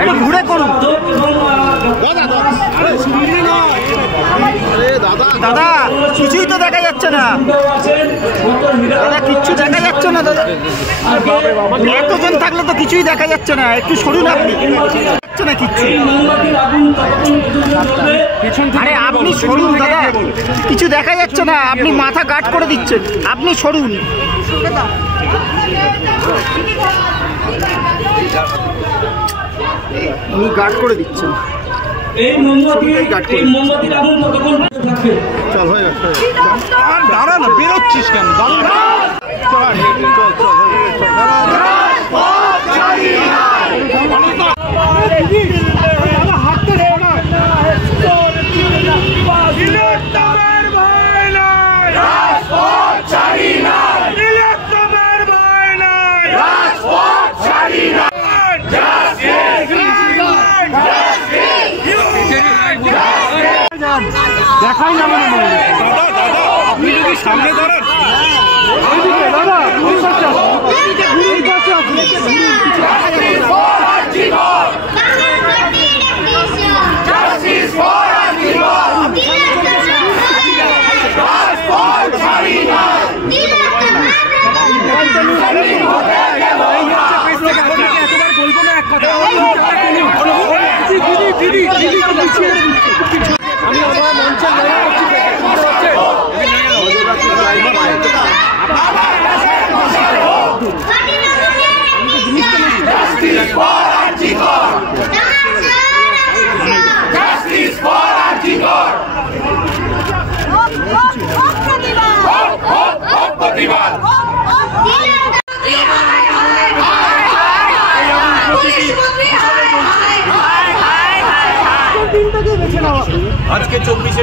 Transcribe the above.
একটু ঘুরে করুন। দাদা কিছুই তো দেখা যাচ্ছে না, দাদা কিচ্ছু দেখা যাচ্ছে না দাদা, এতজন থাকলে তো কিছুই দেখা যাচ্ছে না, একটু সরুন আপনি, যাচ্ছে না কিচ্ছু। আরে আপনি সরুন দাদা, কিছু দেখা যাচ্ছে না, আপনি মাথা গার্ড করে দিচ্ছেন, আপনি সরুন। উনি গার্ড করে দিচ্ছেন। এই মোমবাতির আগুন কতক্ষণ থাকবে? চল হয়ে গেছে, দাঁড়া না, বেরোচ্ছিস কেন? দেখাই না মানে দাদা, দাদা আপনি যদি সামনে দাঁড়ান, দাদা বলবো না এক কথা, আমি আমার মঞ্চের আজকে 24